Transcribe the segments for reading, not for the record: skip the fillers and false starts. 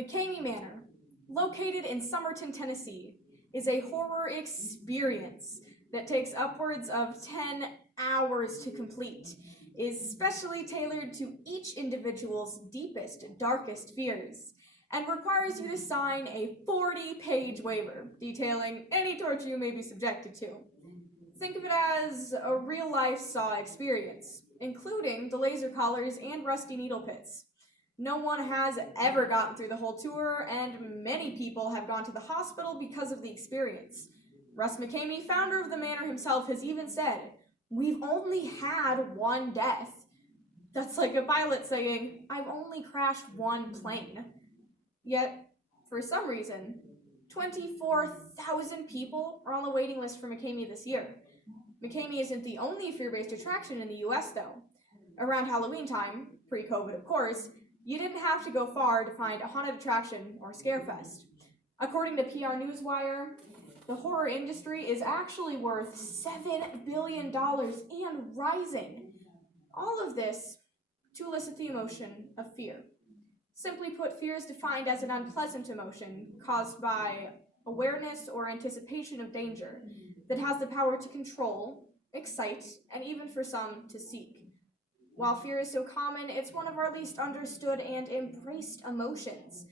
McCamey Manor, located in Somerton, Tennessee, is a horror experience that takes upwards of 10 hours to complete, is specially tailored to each individual's deepest, darkest fears, and requires you to sign a 40-page waiver detailing any torture you may be subjected to. Think of it as a real-life Saw experience, including the laser collars and rusty needle pits. No one has ever gotten through the whole tour, and many people have gone to the hospital because of the experience. Russ McCamey, founder of the manor himself, has even said, "We've only had one death." That's like a pilot saying, "I've only crashed one plane." Yet, for some reason, 24,000 people are on the waiting list for McCamey this year. McCamey isn't the only fear-based attraction in the US, though. Around Halloween time, pre-COVID of course, you didn't have to go far to find a haunted attraction or scarefest. According to PR Newswire, the horror industry is actually worth $7 billion and rising. All of this to elicit the emotion of fear. Simply put, fear is defined as an unpleasant emotion caused by awareness or anticipation of danger that has the power to control, excite, and even for some to seek. While fear is so common, it's one of our least understood and embraced emotions.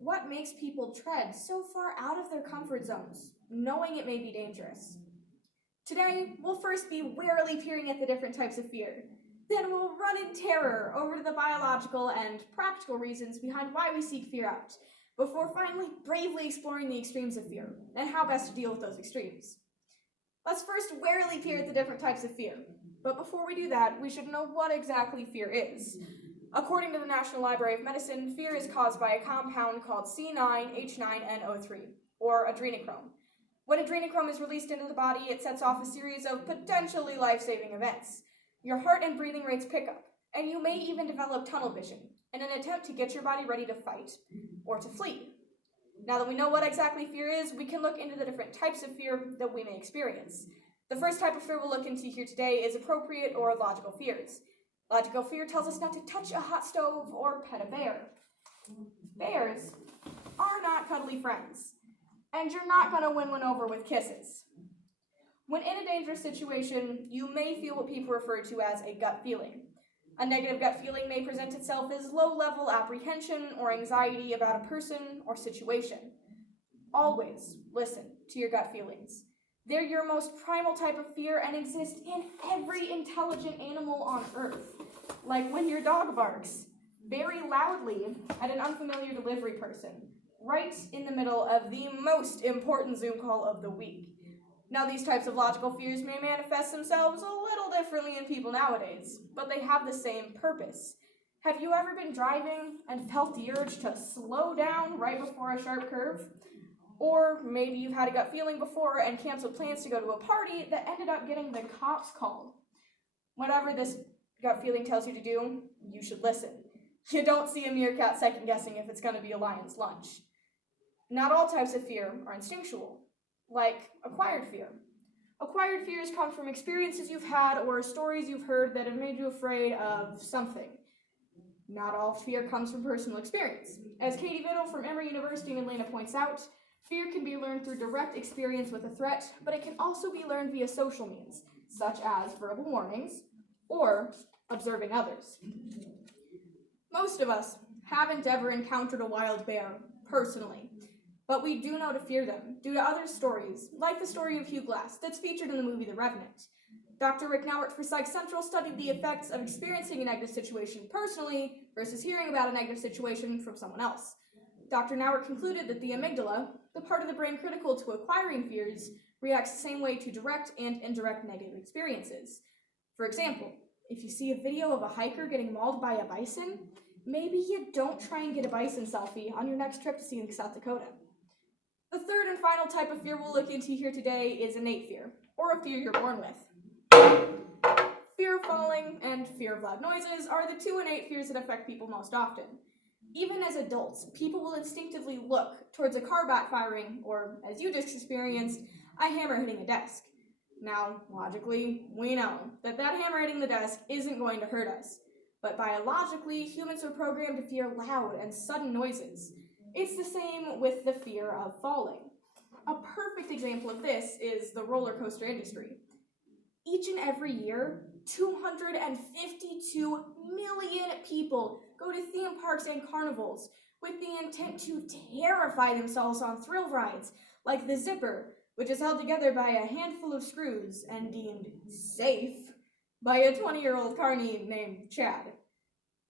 What makes people tread so far out of their comfort zones, knowing it may be dangerous? Today, we'll first be warily peering at the different types of fear. Then we'll run in terror over to the biological and practical reasons behind why we seek fear out, before finally bravely exploring the extremes of fear and how best to deal with those extremes. Let's first warily peer at the different types of fear. But before we do that, we should know what exactly fear is. According to the National Library of Medicine, fear is caused by a compound called C9H9NO3, or adrenochrome. When adrenochrome is released into the body, it sets off a series of potentially life-saving events. Your heart and breathing rates pick up, and you may even develop tunnel vision in an attempt to get your body ready to fight or to flee. Now that we know what exactly fear is, we can look into the different types of fear that we may experience. The first type of fear we'll look into here today is appropriate or logical fears. Logical fear tells us not to touch a hot stove or pet a bear. Bears are not cuddly friends, and you're not going to win one over with kisses. When in a dangerous situation, you may feel what people refer to as a gut feeling. A negative gut feeling may present itself as low-level apprehension or anxiety about a person or situation. Always listen to your gut feelings. They're your most primal type of fear and exist in every intelligent animal on Earth. Like when your dog barks very loudly at an unfamiliar delivery person, right in the middle of the most important Zoom call of the week. Now, these types of logical fears may manifest themselves a little differently in people nowadays, but they have the same purpose. Have you ever been driving and felt the urge to slow down right before a sharp curve? Or maybe you've had a gut feeling before and canceled plans to go to a party that ended up getting the cops called. Whatever this gut feeling tells you to do, you should listen. You don't see a meerkat second-guessing if it's going to be a lion's lunch. Not all types of fear are instinctual, like acquired fear. Acquired fears come from experiences you've had or stories you've heard that have made you afraid of something. Not all fear comes from personal experience. As Katie Vittle from Emory University in Atlanta points out, fear can be learned through direct experience with a threat, but it can also be learned via social means, such as verbal warnings or observing others. Most of us haven't ever encountered a wild bear personally, but we do know to fear them due to other stories, like the story of Hugh Glass that's featured in the movie The Revenant. Dr. Rick Nauert for Psych Central studied the effects of experiencing a negative situation personally versus hearing about a negative situation from someone else. Dr. Nauert concluded that the amygdala, the part of the brain critical to acquiring fears, reacts the same way to direct and indirect negative experiences. For example, if you see a video of a hiker getting mauled by a bison, maybe you don't try and get a bison selfie on your next trip to scenic South Dakota. The third and final type of fear we'll look into here today is innate fear, or a fear you're born with. Fear of falling and fear of loud noises are the two innate fears that affect people most often. Even as adults, people will instinctively look towards a car backfiring, or, as you just experienced, a hammer hitting a desk. Now, logically, we know that hammer hitting the desk isn't going to hurt us, but biologically, humans are programmed to fear loud and sudden noises. It's the same with the fear of falling. A perfect example of this is the roller coaster industry. Each and every year, 252 million people go to theme parks and carnivals with the intent to terrify themselves on thrill rides like the Zipper, which is held together by a handful of screws and deemed safe by a 20-year-old carny named Chad.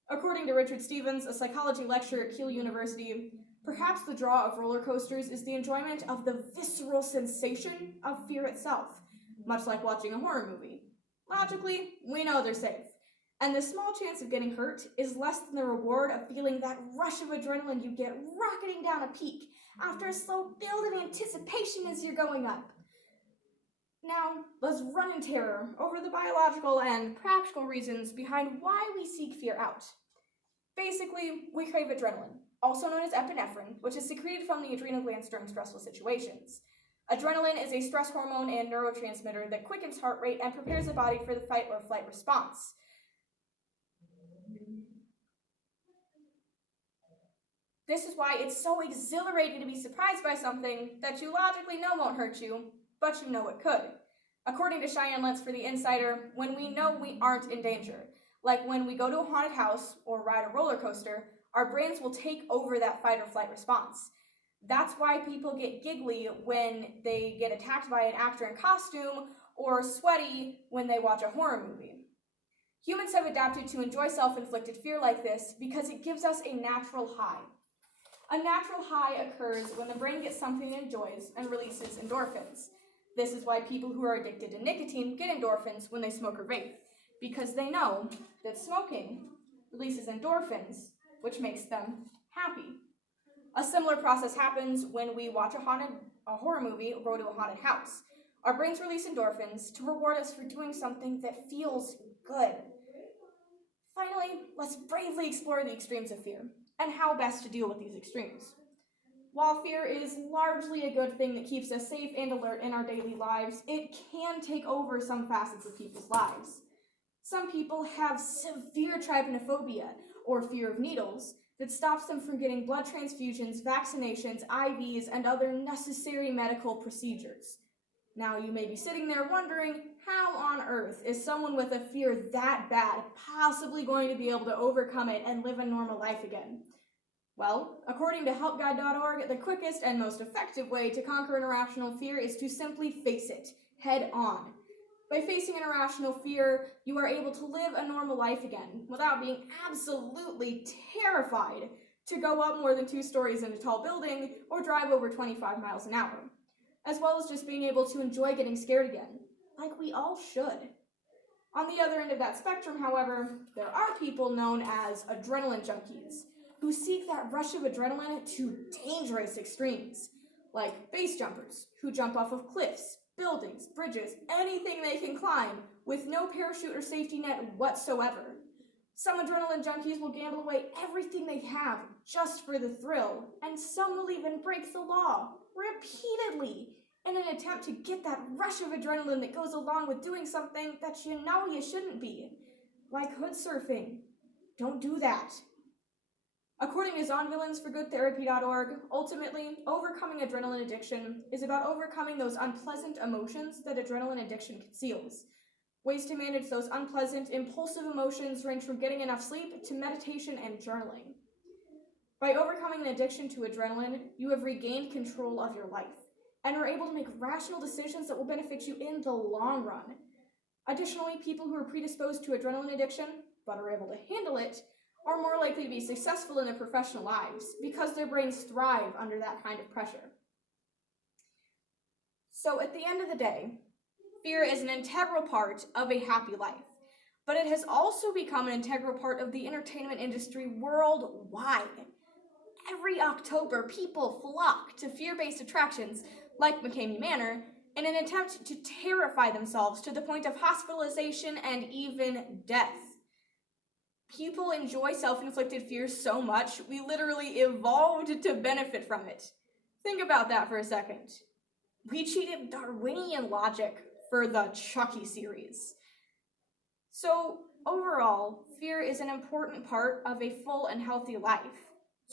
According to Richard Stevens, a psychology lecturer at Keele University, perhaps the draw of roller coasters is the enjoyment of the visceral sensation of fear itself, much like watching a horror movie. Logically, we know they're safe, and the small chance of getting hurt is less than the reward of feeling that rush of adrenaline you get rocketing down a peak after a slow build of anticipation as you're going up. Now, let's run in terror over the biological and practical reasons behind why we seek fear out. Basically, we crave adrenaline, also known as epinephrine, which is secreted from the adrenal glands during stressful situations. Adrenaline is a stress hormone and neurotransmitter that quickens heart rate and prepares the body for the fight or flight response. This is why it's so exhilarating to be surprised by something that you logically know won't hurt you, but you know it could. According to Cheyenne Lentz for The Insider, when we know we aren't in danger, like when we go to a haunted house or ride a roller coaster, our brains will take over that fight or flight response. That's why people get giggly when they get attacked by an actor in costume or sweaty when they watch a horror movie. Humans have adapted to enjoy self-inflicted fear like this because it gives us a natural high. A natural high occurs when the brain gets something it enjoys and releases endorphins. This is why people who are addicted to nicotine get endorphins when they smoke or vape, because they know that smoking releases endorphins, which makes them happy. A similar process happens when we watch a horror movie or go to a haunted house. Our brains release endorphins to reward us for doing something that feels good. Finally, let's bravely explore the extremes of fear and how best to deal with these extremes. While fear is largely a good thing that keeps us safe and alert in our daily lives, it can take over some facets of people's lives. Some people have severe trypanophobia, or fear of needles, that stops them from getting blood transfusions, vaccinations, IVs, and other necessary medical procedures. Now you may be sitting there wondering, how on earth is someone with a fear that bad possibly going to be able to overcome it and live a normal life again? Well, according to helpguide.org, the quickest and most effective way to conquer an irrational fear is to simply face it, head on. By facing an irrational fear, you are able to live a normal life again without being absolutely terrified to go up more than 2 stories in a tall building or drive over 25 miles an hour, as well as just being able to enjoy getting scared again, like we all should. On the other end of that spectrum, however, there are people known as adrenaline junkies, who seek that rush of adrenaline to dangerous extremes, like base jumpers, who jump off of cliffs, buildings, bridges, anything they can climb, with no parachute or safety net whatsoever. Some adrenaline junkies will gamble away everything they have just for the thrill, and some will even break the law repeatedly in an attempt to get that rush of adrenaline that goes along with doing something that you know you shouldn't be, like hood surfing. Don't do that. According to zonvillains4goodtherapy.org, ultimately, overcoming adrenaline addiction is about overcoming those unpleasant emotions that adrenaline addiction conceals. Ways to manage those unpleasant, impulsive emotions range from getting enough sleep to meditation and journaling. By overcoming the addiction to adrenaline, you have regained control of your life and are able to make rational decisions that will benefit you in the long run. Additionally, people who are predisposed to adrenaline addiction, but are able to handle it, are more likely to be successful in their professional lives because their brains thrive under that kind of pressure. So at the end of the day, fear is an integral part of a happy life, but it has also become an integral part of the entertainment industry worldwide. Every October, people flock to fear-based attractions like McCamey Manor in an attempt to terrify themselves to the point of hospitalization and even death. People enjoy self-inflicted fears so much, we literally evolved to benefit from it. Think about that for a second. We cheated Darwinian logic for the Chucky series. So overall, fear is an important part of a full and healthy life.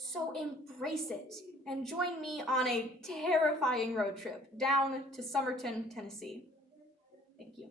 So embrace it and join me on a terrifying road trip down to Summerton, Tennessee. Thank you.